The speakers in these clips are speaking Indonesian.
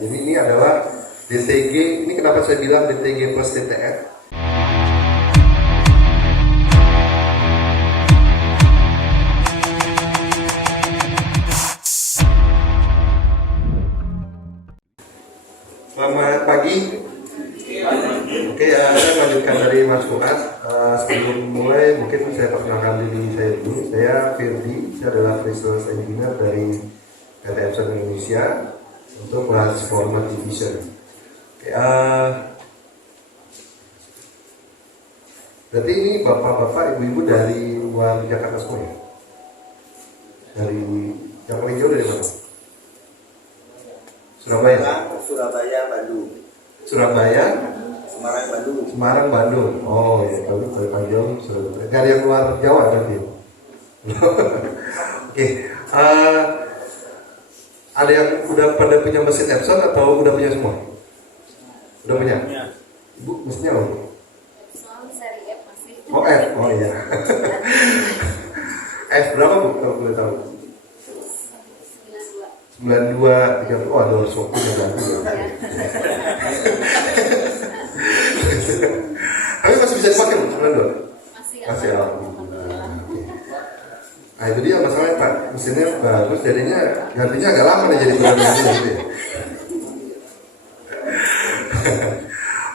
Jadi ini adalah DTG, ini kenapa saya bilang DTG plus DTF? Selamat pagi. Oke, saya lanjutkan dari Mas Fuad. Sebelum mulai, mungkin saya perkenalkan diri saya dulu. Saya Firdi, saya adalah Resource Engineer dari PT Epson Indonesia untuk Large Format Division. Oke, berarti ini bapak-bapak, ibu-ibu dari luar Jakarta semua ya? Dari yang paling jauh dari mana? Surabaya. Surabaya, Bandung. Surabaya, Semarang, Bandung. Semarang, Bandung. Oh ya, kalau dari Bandung, Surabaya. Dari yang luar Jawa berarti. Oke, ada yang udah pada punya mesin Epson atau udah punya semua? Udah punya? Ibu, mesinnya apa? Seri F masih. Oh F, oh iya. F berapa Bu kalau boleh tahu? 92, 30, oh ada workshop yang ganti ya. Tapi masih bisa dipakai Bu, 92? Masih alhamdulillah. Nah itu dia masalahnya Pak, mesinnya bagus, jadinya gantinya agak lama nih jadi benar-benar gitu ya.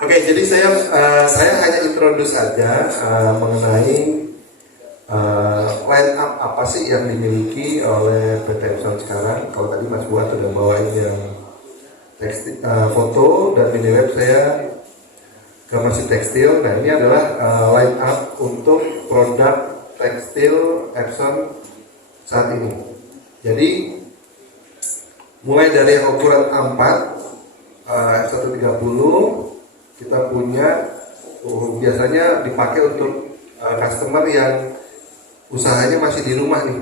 Oke, jadi saya hanya introduce saja mengenai line up apa sih yang dimiliki oleh PT Epson sekarang. Kalau tadi Mas Buat sudah bawain yang tekstil, foto dan mini web, saya ke masih tekstil. Nah ini adalah line up untuk produk tekstil Epson saat ini. Jadi mulai dari yang ukuran A4 F130 kita punya biasanya dipakai untuk customer yang usahanya masih di rumah nih.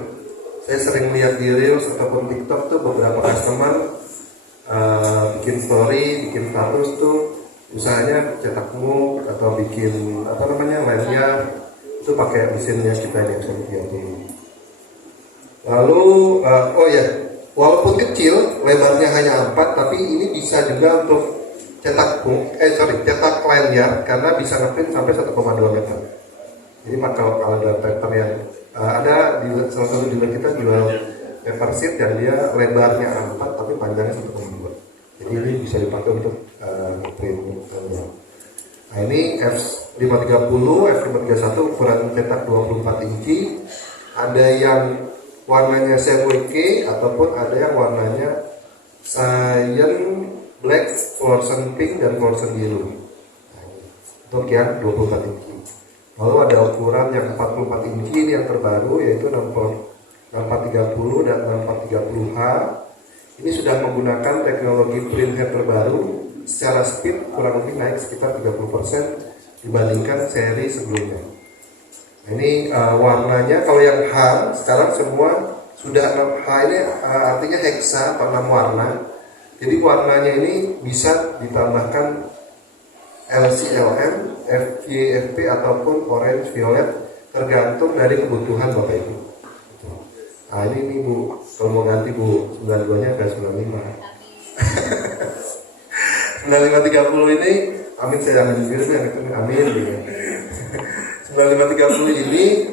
Saya sering lihat di Reels ataupun TikTok tuh beberapa customer bikin story, bikin status tuh usahanya cetak mug atau bikin apa namanya lainnya itu pakai mesinnya kita di F130. Lalu oh ya, walaupun kecil lebarnya hanya 4 tapi ini bisa juga untuk cetak cetak lanyard karena bisa ngeprint sampai 1,2 meter. Jadi kalau ada paper yang ada di salah satu dealer kita jual paper sheet yang dia lebarnya 4 tapi panjangnya 1,2. Jadi ini bisa dipakai untuk print. Nah ini F530, F531 ukuran cetak 24 inci. Ada yang warnanya CWK ataupun ada yang warnanya cyan, black, fluorescent pink dan fluorescent biru. Nah, untuk yang 24 inci. Lalu ada ukuran yang 44 inci, ini yang terbaru yaitu 6430 dan 6430H. Ini sudah menggunakan teknologi printhead terbaru. Secara speed kurang lebih naik sekitar 30% dibandingkan seri sebelumnya. Nah, ini warnanya kalau yang H sekarang semua sudah H ini artinya hexa 6 warna. Jadi warnanya ini bisa ditambahkan LCLM, FVFP ataupun orange violet tergantung dari kebutuhan Bapak Ibu. Nah ini Bu, kalau mau ganti Bu 92 nya ke 95. 9530 ini, amin saya amin juga yang itu amin. 9530 ini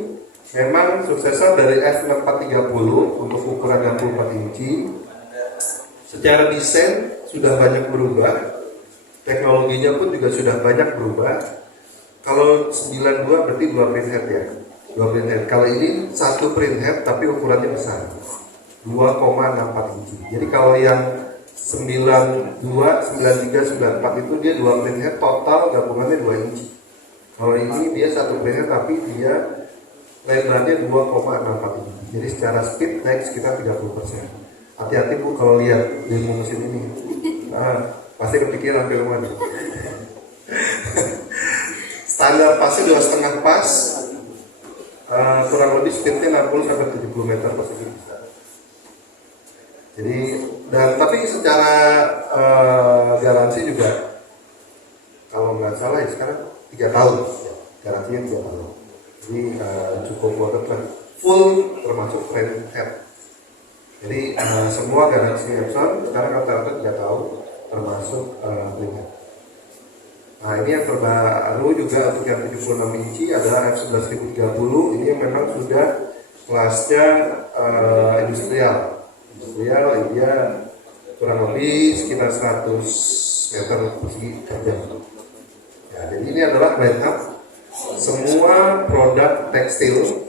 memang suksesor dari F6430 untuk ukuran 64 inci. Secara desain sudah banyak berubah, teknologinya pun juga sudah banyak berubah. Kalau 92 berarti 2 printhead ya, 2 printhead. Kalau ini 1 printhead tapi ukurannya besar, 2,64 inci. Jadi kalau yang 92, 93, 94 itu dia 2 printhead, total gabungannya 2 inci. Kalau ini dia 1 printhead tapi dia lebarnya 2,64 inci. Jadi secara speed naik sekitar 30%. Hati-hati Bu kalau lihat demo mesin ini, pasti kepikiran film mana. Standar pasnya 2,5 pas, kurang lebih speednya 60-70 meter pasti bisa. Jadi tapi secara garansi juga kalau nggak salah ya sekarang 3 tahun, garansinya 3 tahun. Jadi cukup worth it, full termasuk frame head. Jadi semua garansi Epson sekarang rata-rata 3 tahun termasuk printhead. Nah ini yang terbaru juga untuk yang 76 inci adalah F11030. Ini yang memang sudah kelasnya industrial. Dia kurang lebih sekitar 100 meter persegi per jam. Ya, jadi ini adalah line up semua produk tekstil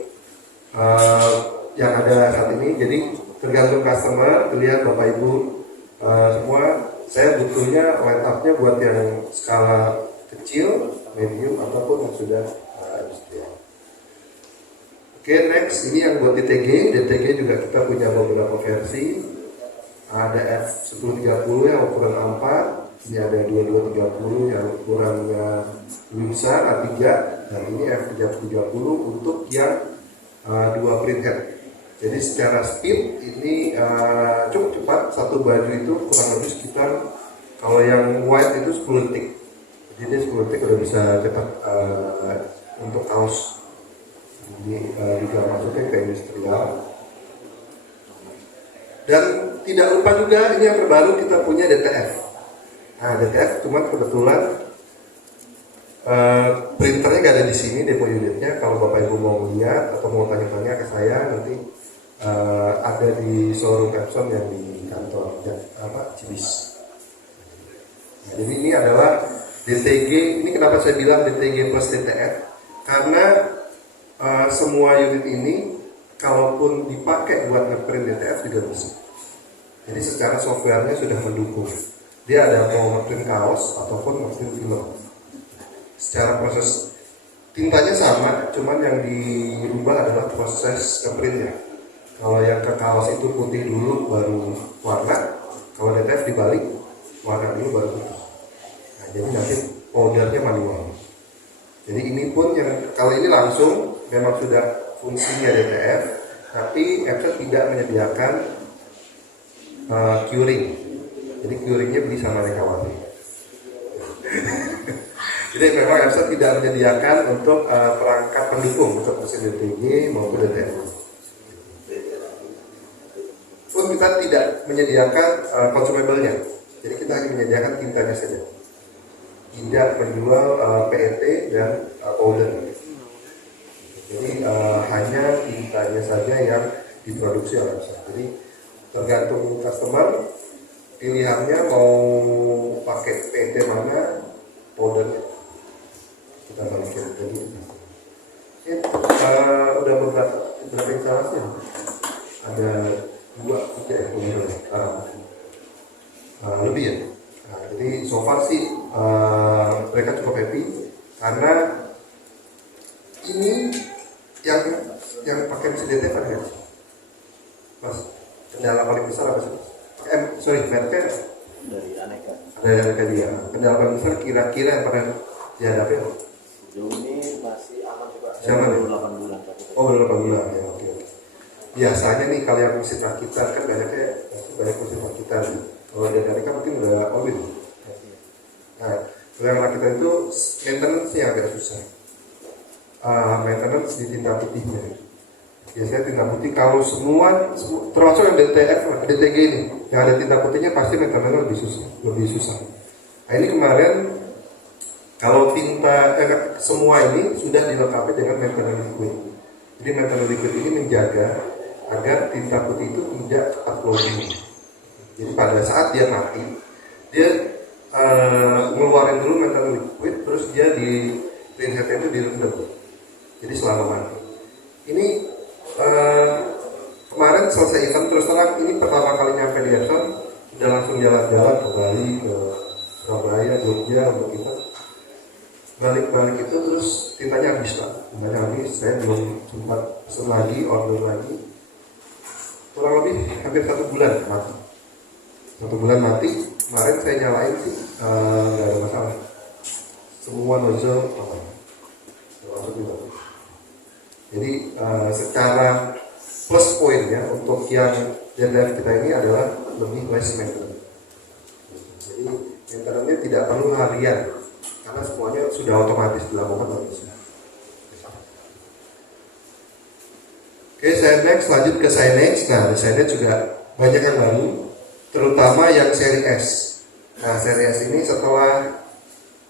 yang ada saat ini. Jadi tergantung customer, terlihat Bapak Ibu semua. Saya butuhnya line up-nya buat yang skala kecil, medium, ataupun yang sudah industrial. Oke, next ini yang buat DTG. DTG juga kita punya beberapa versi. Ada F1030 yang ukuran A4, ini ada 2230 yang ukurannya lebih besar A3, dan ini F330 untuk yang dua printhead. Jadi secara speed ini cukup cepat, satu baju itu kurang lebih sekitar, kalau yang white itu 10 detik. Jadi dia 10 detik udah bisa cepat untuk kaos. Ini juga masuknya ke industrial. Dan tidak lupa juga ini yang terbaru kita punya DTF. Nah DTF cuma kebetulan printernya nggak ada di sini, depo unitnya. Kalau Bapak Ibu mau lihat atau mau tanya-tanya ke saya nanti ada di showroom Epson yang di kantor Cibis. Nah, jadi ini adalah DTG. Ini kenapa saya bilang DTG plus DTF? Karena semua unit ini kalaupun dipakai buat ngeprint DTF juga bisa. Jadi secara softwarenya sudah mendukung. Dia ada mau ngeprint kaos ataupun ngeprint film. Secara proses tintanya sama, cuman yang dirubah adalah proses ngeprintnya. Kalau yang ke kaos itu putih dulu baru warna, kalau DTF dibalik warna dulu baru putih. Nah, jadi nanti powdernya manual. Jadi ini pun yang kalau ini langsung memang sudah fungsinya DTF, tapi Epson tidak menyediakan curing. Jadi curingnya beli sama Nekawati. Jadi memang Epson tidak menyediakan untuk perangkat pendukung untuk mesin DTG maupun DTF. Pun kita tidak menyediakan consumable-nya. Jadi kita hanya menyediakan tintanya saja. Tidak menjual PET dan powder. Jadi hanya tintanya saja yang diproduksi oleh Epson. Jadi tergantung customer pilihannya mau pakai PET mana, powdernya kita balikin tadi. Udah beberapa instalasi ya? Ada 2-3 lebih ya. Nah, jadi so far sih mereka cukup happy karena ini yang pakai mesin DTF ada nggak sih? Mas, kendala paling besar apa sih? Mereknya Dari aneka. ada Aneka dia. Kendala paling besar kira-kira yang pernah dihadapi apa? Sejauh ini masih aman juga. Siapa nih? 8 bulan. Oh, baru 8 bulan ya, oke. Biasanya nih kalau yang mesin rakitan kan banyak mesin rakitan. Kalau dari Aneka mungkin udah all-in. Nah, kalau yang rakitan itu maintenance-nya agak susah. Maintenance di tinta putihnya. Biasanya tinta putih kalau semua termasuk yang DTG ini yang ada tinta putihnya pasti maintenance lebih susah. Nah ini kemarin kalau tinta semua ini sudah dilengkapi dengan maintenance liquid. Jadi maintenance liquid ini menjaga agar tinta putih itu tidak cepat clogging. Jadi pada saat dia mati dia ngeluarin dulu maintenance liquid, terus dia di printheadnya itu direndam. Jadi selama mati. Ini kemarin selesai event, terus terang ini pertama kali nyampe di Epson, udah langsung jalan-jalan ke Bali, ke Surabaya, Jogja untuk event. Balik-balik itu terus tintanya habis Pak. Tintanya habis, saya belum sempat pesen lagi, order lagi. Kurang lebih hampir 1 bulan mati. 1 bulan mati, kemarin saya nyalain sih nggak ada masalah. Semua nozzle aman. Jadi secara plus poinnya untuk yang DTF kita ini adalah lebih less maintenance. Jadi maintenance-nya tidak perlu harian karena semuanya sudah otomatis dilakukan oleh mesin. Oke, saya lanjut ke Sinex. Nah, di Sinex juga banyak yang baru, terutama yang seri S. Nah, seri S ini setelah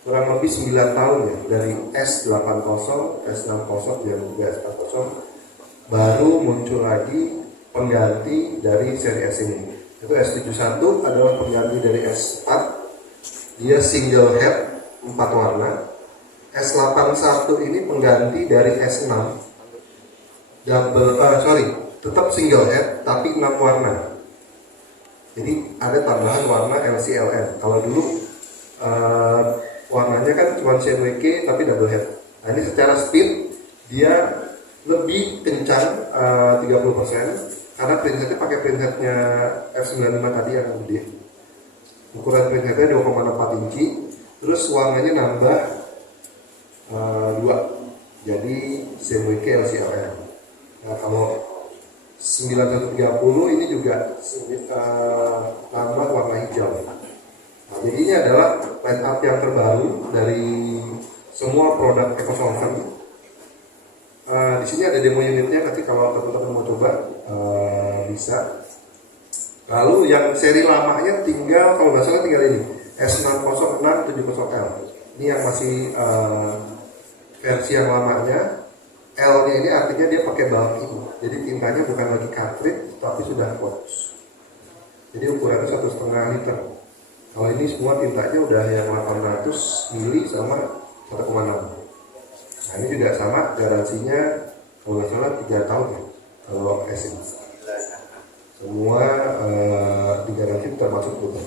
kurang lebih 9 tahun ya, dari S80, S60, dan juga S40, baru muncul lagi pengganti dari seri S ini. Itu S71 adalah pengganti dari S4. Dia single head 4 warna. S81 ini pengganti dari S6 tetap single head tapi 6 warna. Jadi ada tambahan warna LCLN. Kalau dulu warnanya kan cuma CWK tapi double head. Nah, ini secara speed dia lebih kencang 30% karena printheadnya pakai printheadnya F95 tadi yang gede. Ukuran printheadnya 2,4 inci. Terus warnanya nambah 2, jadi CWK LCLN. Nah, kalau 9130 ini juga nambah warna hijau. Nah, jadi ini adalah line up yang terbaru dari semua produk EcoSolver. Di sini ada demo unitnya, nanti kalau teman-teman mau coba bisa. Lalu yang seri lamanya tinggal, kalau nggak salah tinggal ini S60670L. Ini yang masih versi yang lamanya. L-nya ini artinya dia pakai bulky, jadi tintanya bukan lagi cartridge tapi sudah pouch. Jadi ukurannya 1,5 liter. Kalau ini semua tintanya udah yang 800 mili sama 1,6. Nah, ini juga sama, garansinya kalau nggak salah 3 tahun ya. Kalau S ini semua digaransi termasuk putih.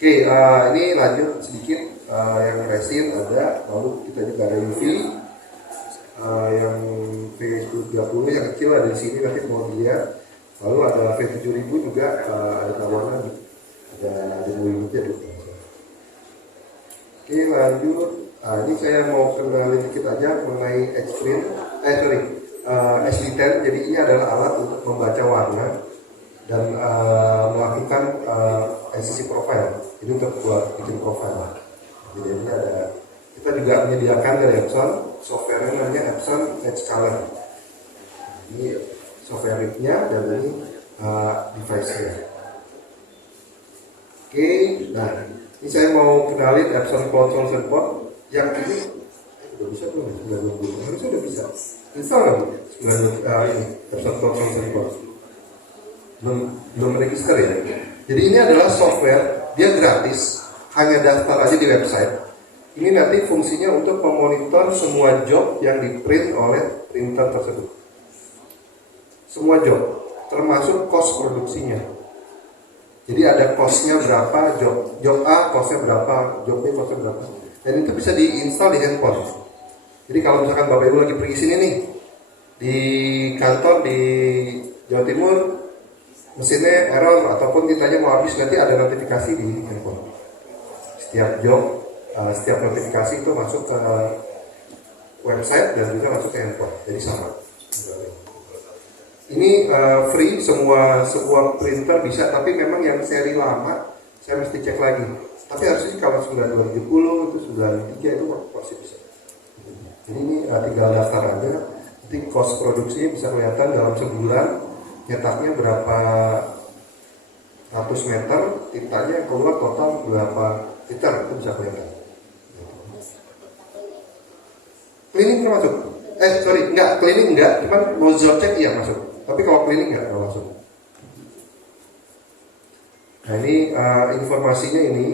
Oke, ini lanjut sedikit. Yang resin ada, lalu kita juga ada UV, yang V30 yang kecil ada di sini, nanti mau dilihat. Lalu ada V7000 juga, ada tawaran, ada unitnya juga. Oke, lanjut. Ini saya mau kenalin dikit aja mengenai SD10. Jadi ini adalah alat untuk membaca warna dan melakukan SCC profile. Ini untuk buat bikin profile. Jadi ini ada, kita juga menyediakan dari Epson software namanya Epson Edge Color. Ini software-nya dan ini device-nya. Oke, nah ini saya mau kenalin Epson Cloud Solution Port yang ini udah bisa belum? Harusnya udah bisa. Install nggak? Ini Epson Cloud Solution Port. Belum register ya. Jadi ini adalah software, dia gratis. Hanya daftar aja di website. Ini nanti fungsinya untuk memonitor semua job yang di-print oleh printer tersebut. Semua job, termasuk cost produksinya. Jadi ada cost-nya berapa, job A cost-nya berapa, job B cost-nya berapa. Dan itu bisa diinstal di handphone. Jadi kalau misalkan Bapak Ibu lagi pergi sini nih, di kantor di Jawa Timur, mesinnya error ataupun tintanya mau habis, nanti ada notifikasi di handphone. Setiap job, setiap notifikasi itu masuk ke website dan juga masuk ke handphone, jadi sama. Ini free, semua printer bisa, tapi memang yang seri lama saya mesti cek lagi. Tapi harusnya kalau 9270 itu 93 itu masih bisa. Jadi ini tinggal daftar aja, nanti cost produksinya bisa kelihatan dalam sebulan nyetaknya berapa ratus meter, tintanya yang keluar total berapa liter, itu bisa kelihatan. Cleaning termasuk? Cleaning enggak, cuman nozzle check iya masuk. Tapi kalau cleaning enggak masuk. Nah ini informasinya ini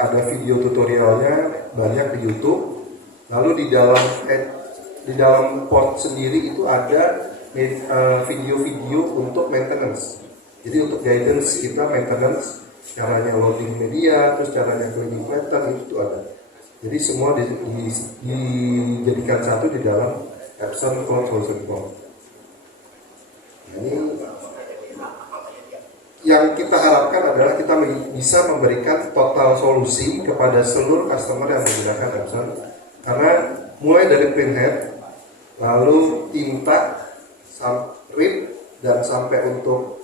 ada video tutorialnya banyak di YouTube. Lalu di dalam port sendiri itu ada video-video untuk maintenance. Jadi untuk guidance kita maintenance, caranya loading media, terus caranya cleaning pattern itu ada. Jadi semua dijadikan satu di dalam Epson Cloud Solution Port. Ini yang kita harapkan adalah kita bisa memberikan total solusi kepada seluruh customer yang menggunakan Epson. Karena mulai dari printhead, lalu tinta, rip, dan sampai untuk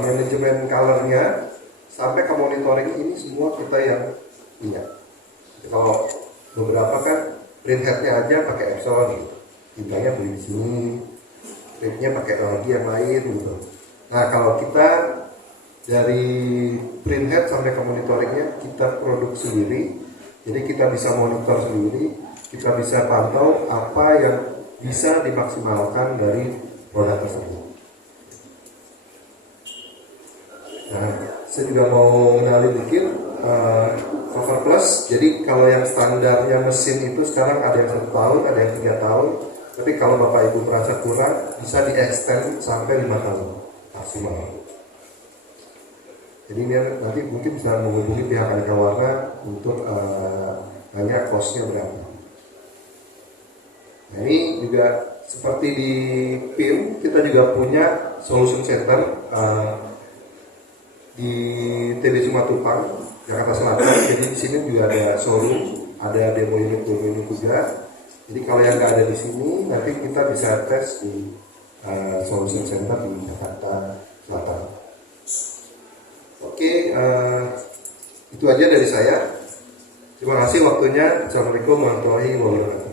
manajemen colornya, sampai ke monitoring ini semua kita yang punya. Kalau beberapa kan printheadnya aja pakai Epson, gitu. Tintanya beli di sini, ripnya pakai lagi yang lain gitu. Nah kalau kita Dari printhead sampai ke monitoringnya kita produksi sendiri. Jadi kita bisa monitor sendiri, kita bisa pantau apa yang bisa dimaksimalkan dari produk tersebut. Nah, saya juga mau mengenalin dikit Cover Plus. Jadi kalau yang standarnya mesin itu sekarang ada yang 1 tahun, ada yang 3 tahun. Tapi kalau Bapak Ibu merasa kurang, bisa di-extend sampai 5 tahun maksimal. Jadi ini nanti mungkin bisa menghubungi pihak Aneka Warna untuk nanya cost-nya berapa. Nah, ini juga seperti di PIM, kita juga punya solution center di TB Simatupang, Jakarta Selatan. Jadi di sini juga ada showroom, ada demo unit juga. Jadi kalau yang nggak ada di sini, nanti kita bisa tes di solution center di Jakarta Selatan. Oke, itu aja dari saya. Terima kasih waktunya. Assalamualaikum warahmatullahi wabarakatuh.